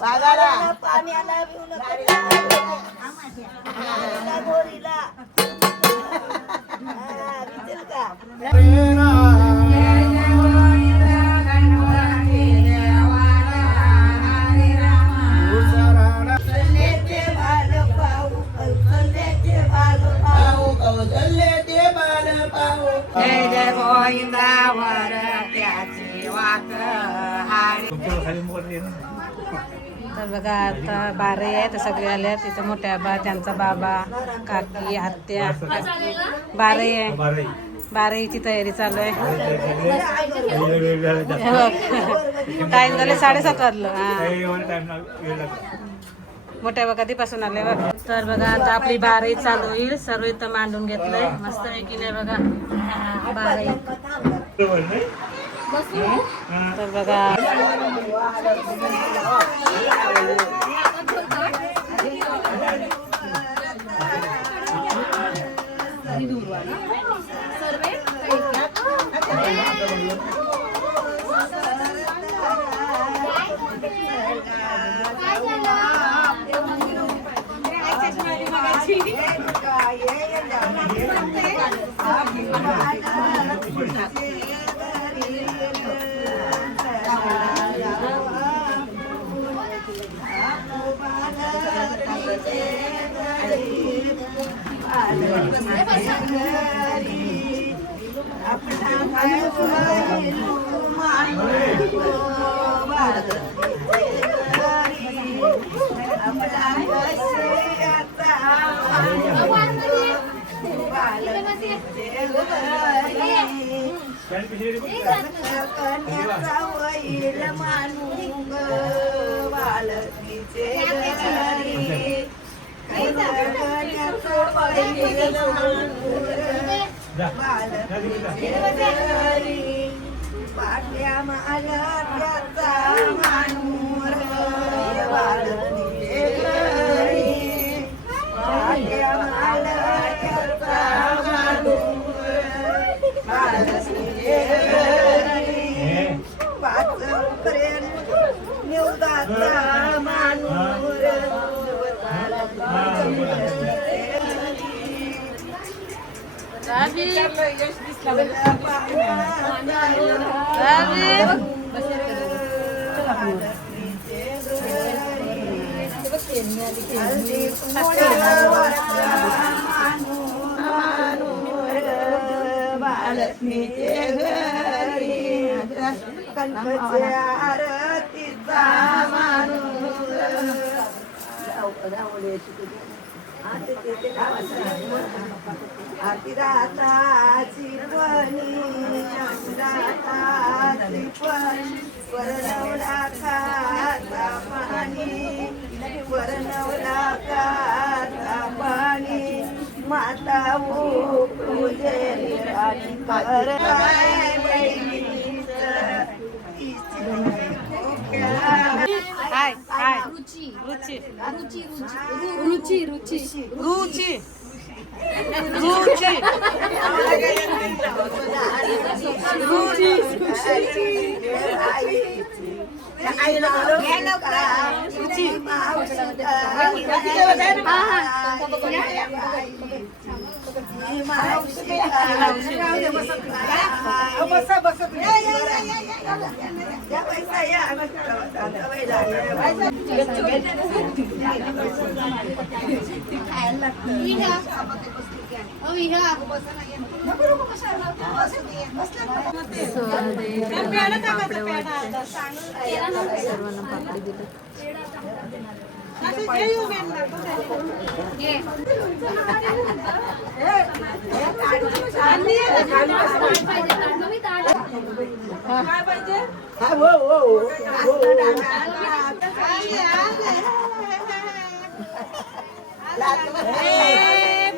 वाघाला पाण्याला भिऊ नका गोरीला विचार का जय जय गोविंदावर त्याची वाट तर बघा आता बारे आहेत सगळे आले तिथे मोठ्या आबा त्यांचा बाबा काकी आत्या बारे आहे बाराची तयारी चालू आहे टाइम झाले 7:30 वाजलं हा मोठ्या बघा कधीपासून आले बघ तर बघा आता आपली बाराई चालू होईल सर्व इथं मांडून घेतलंय मस्त पैकीने बघा बाराई तर बघा आरती दाताची पणी वरनवला खाता पाणी वरनवला खाता पाणी माता पूजे कर हाय हाय रुची रुची रुची रुची रुची रुची रुची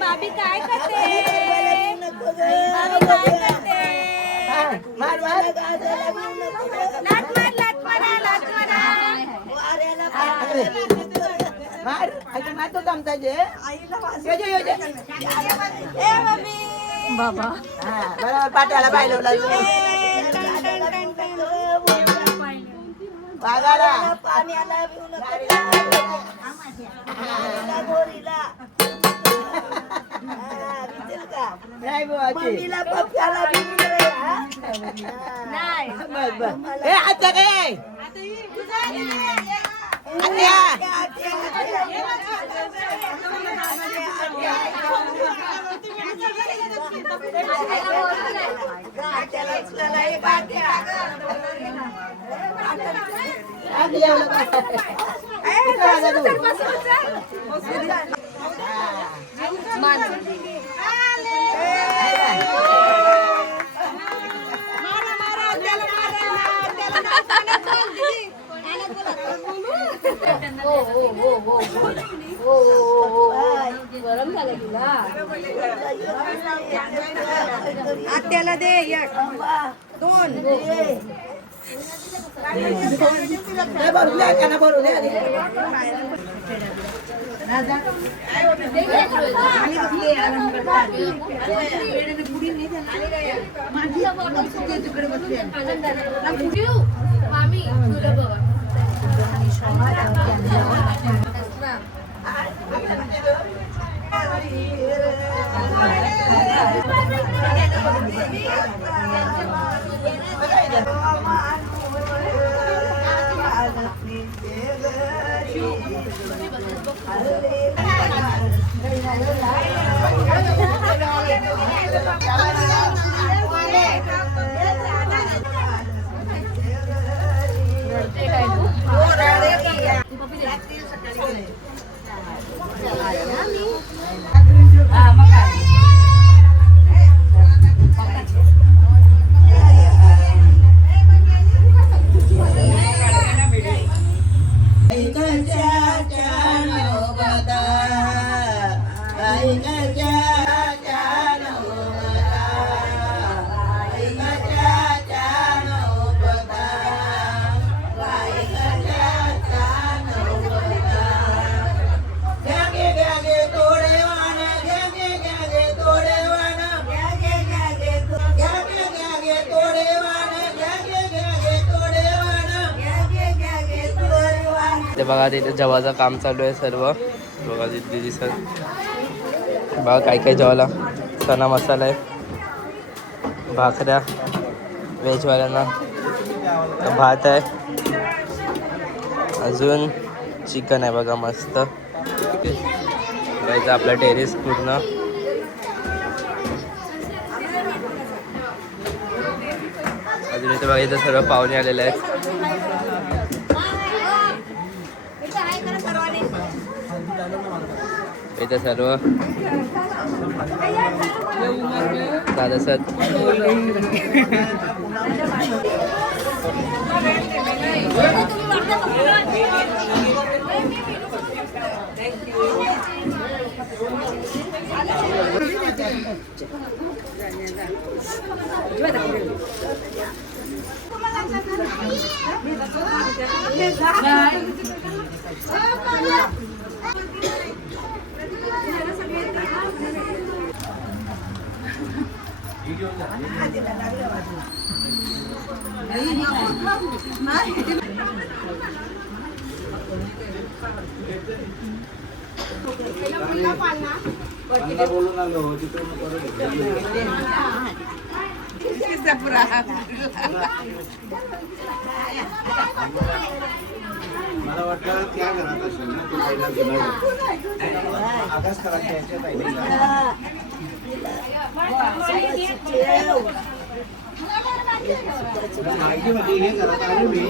बाबी काय करते बाबा बरोबर पाट्याला पाहिलं वाघाला पाण्याला पप्प्याला बिल रे, हा? बस बस ए आता काय आत्याला दे एक दोन भरून द्या त्यांना भरून द्या ते बघा तिथे जेवायचं काम चालू आहे सर्व बघा तिथे दिसत बघा काय काय जेवायला चना मसाला आहे भाकऱ्या व्हेजवाल्यांना भात आहे अजून चिकन आहे बघा मस्त बघायचं आपला टेरेस पूर्ण अजून इथे बघा इथं सर्व पाहुणे आलेले आहेत इथे सर्व दादा सर मला वाटतं त्या घरात असेल ना तू पहिला आकाश करायच्या ह्याच्यात आहे माहिती मध्ये हे घरात आलो मी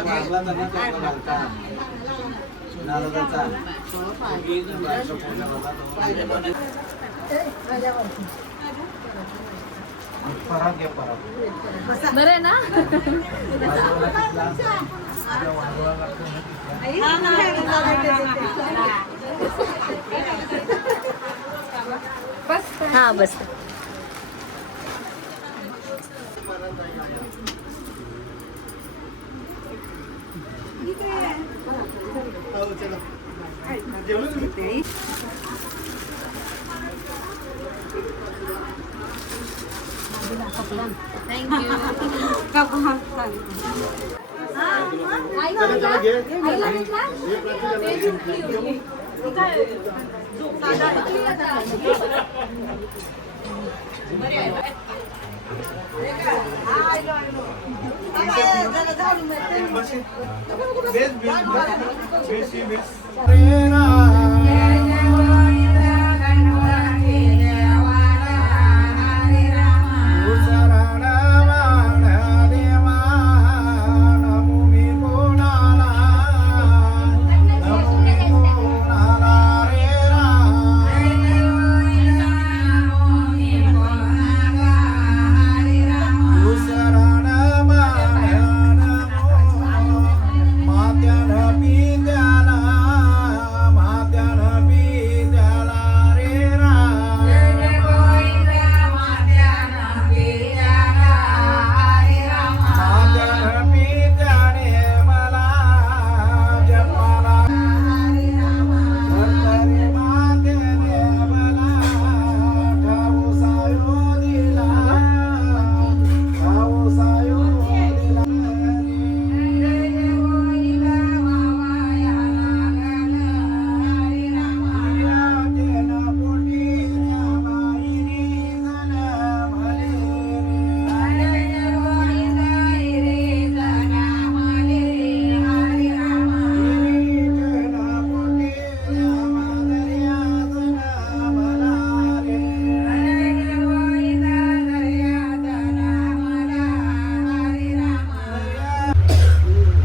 मागला त्यांना चौका घालता नारदाचा पराग घ्या पराग बरं ना हा बस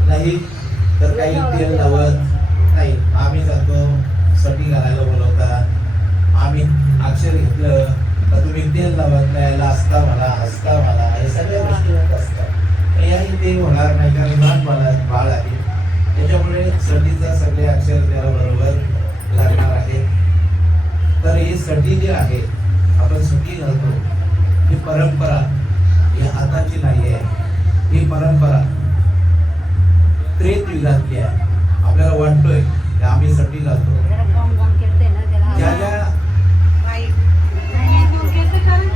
नाही तर काही तेल लावत नाही. आम्ही जातो सटी घालायला बोलवता, आम्ही अक्षर घेतलं तर तुम्ही तेल लावत नाही, लाजता मला, हसता मला, हे सगळ्या गोष्टी होत असतात. याही ते होणार नाही कारण लहान बाळ आहे, त्याच्यामुळे सटीचा सगळे अक्षर त्याला बरोबर लागणार आहे. तर ही सटी जी आहे आपण सटी घालतो ही परंपरा ही आताची नाही आहे. ही परंपरा त्रेत युगातली आहे. आपल्याला वाटतोय की आम्ही सटी घालतो. ज्या ज्या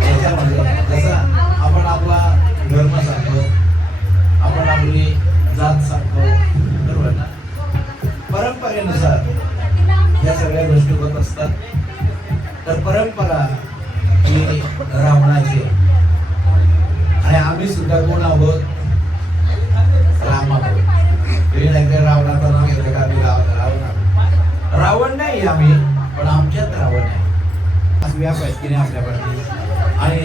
याच्यामध्ये जसं आपण आपला धर्म सांगतो, आपण आपली जात सांगतो, बरोबर ना. परंपरेनुसार या सगळ्या गोष्टी होत असतात. तर परंपरा ही रावणाची आणि आम्ही सुद्धा कोण आहोत? राम आहोत. रावणाचं नाव घेतलं का आम्ही रावण नाही आम्ही, पण आमच्यात रावण आहे. व्याप आहेत की नाही आपल्याकडे. आणि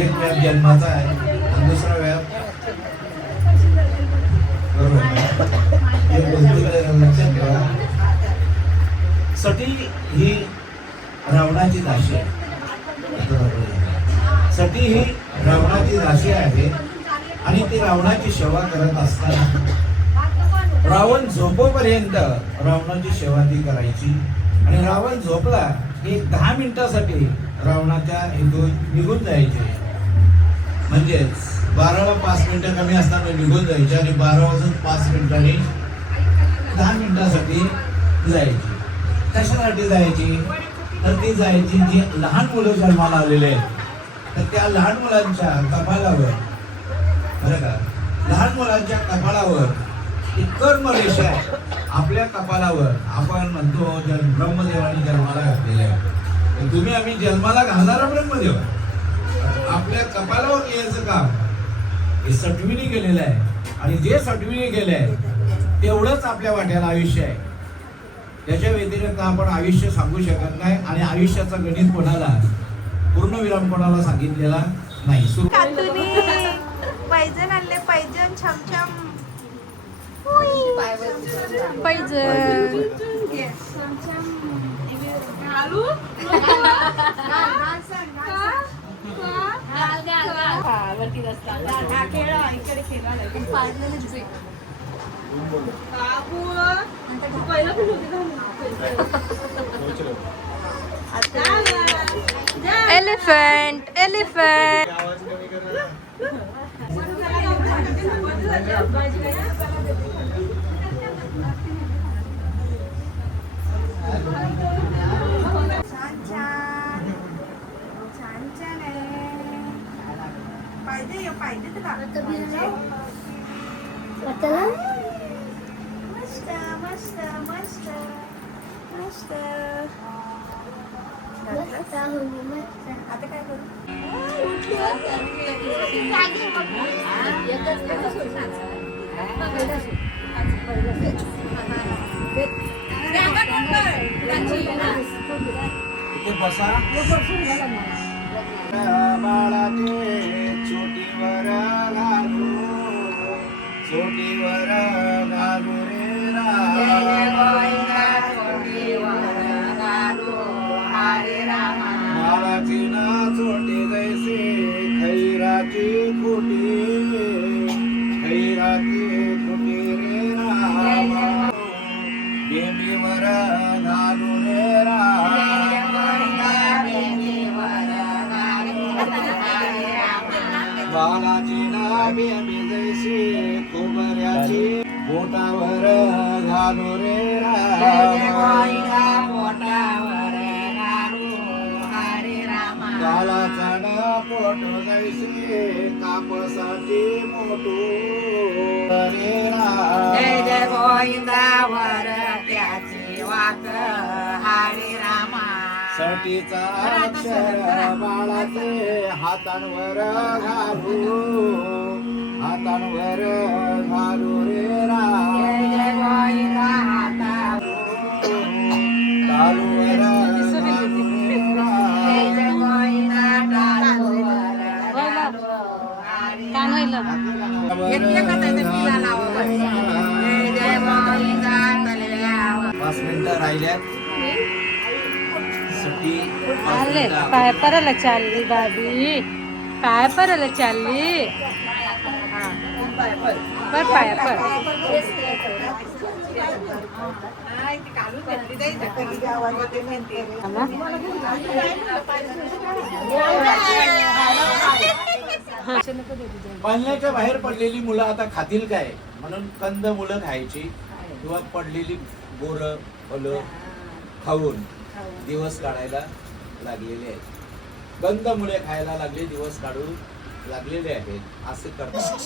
एक व्याप जन्माचा आहे आणि दुसरा व्याप लक्षात ठेवा. सटी ही रावणाची दासी आहे. सटी ही रावणाची दासी आहे आणि ती रावणाची सेवा करत असताना रावण झोपोपर्यंत रावणाची सेवा ती करायची. आणि रावण झोपला की 10 मिनिटासाठी रावणाच्या इथून निघून जायचे. म्हणजेच 12ला 5 मिनिटं कमी असताना निघून जायचे आणि 12 वाजून 5 मिनिटांनी 10 मिनिटासाठी जायची. कशासाठी जायची? तर ती जायची जी लहान मुलं जन्माला आलेले आहेत तर त्या लहान मुलांच्या कपाळावर, बरं का, लहान मुलांच्या कपाळावर एक कर्मरेषा आहे. आपल्या कपाळावर आपण म्हणतो ब्रह्मदेवाने जन्माला घातलेले आहे. तुम्ही आम्ही जन्माला घालणारा ब्रह्मदेव. आपल्या कपाळावर लिहायचं काम हे सटविनी केलेलं आहे. आणि जे सटविनी केलं आहे तेवढंच आपल्या वाट्याला आयुष्य आहे. त्याच्या व्यतिरिक्त आपण आयुष्य सांगू शकत नाही. आणि आयुष्याचा गणित कोणाला, पूर्णविराम कोणाला सांगितलेला नाही. पायजन आणले, पायजन छमछम पाहिजे एलिफंट एलिफंट मस्त मस्त मस्त मस्त इथे बसा. बाळाचे चोटीवर घालू, चोटीवर घालू रे बाळाची ना चोटी जैसे खैराची खुटी, खैराची खुटी रे रामा. बेंबीवर घालू रे बालाची ना बेंबी जैसे खोबऱ्याची पोटावर घालू रे बालाचा ना पोट जैसे कापसाची मोठू रे सटीचा अक्षर बाळाचे हातांवर घालू, हातांवर घालू रे टालूवर घालू पाच मिनिटं राहिल्यात. सटी आले पाय परायला चालली बाबी, पाय परायला चालली. पर पाय पर पालण्याच्या बाहेर पडलेली मुलं आता खातील काय म्हणून कंद मुलं खायची किंवा पडलेली बोरं फलं खाऊन दिवस काढायला लागलेले आहेत. कंद मुळे खायला लागले, दिवस काढू लागलेले आहेत. असे करतात.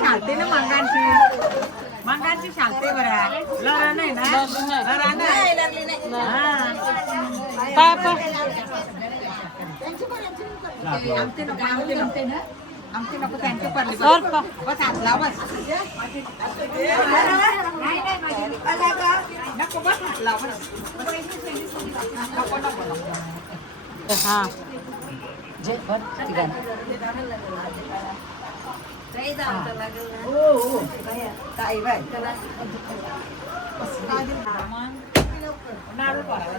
शांती ना मांगांची, मांगांची शांती बरं लढा नाही ना, लढा नाही लागली नाही. पाय पर आमचे नको, आमचे नको ना, आमचे नको त्यांचे पडले और पा बस हात लाव बस. नको बस हात लाव बस. नको नको हा हो हो ताई बाय नारळ पडायला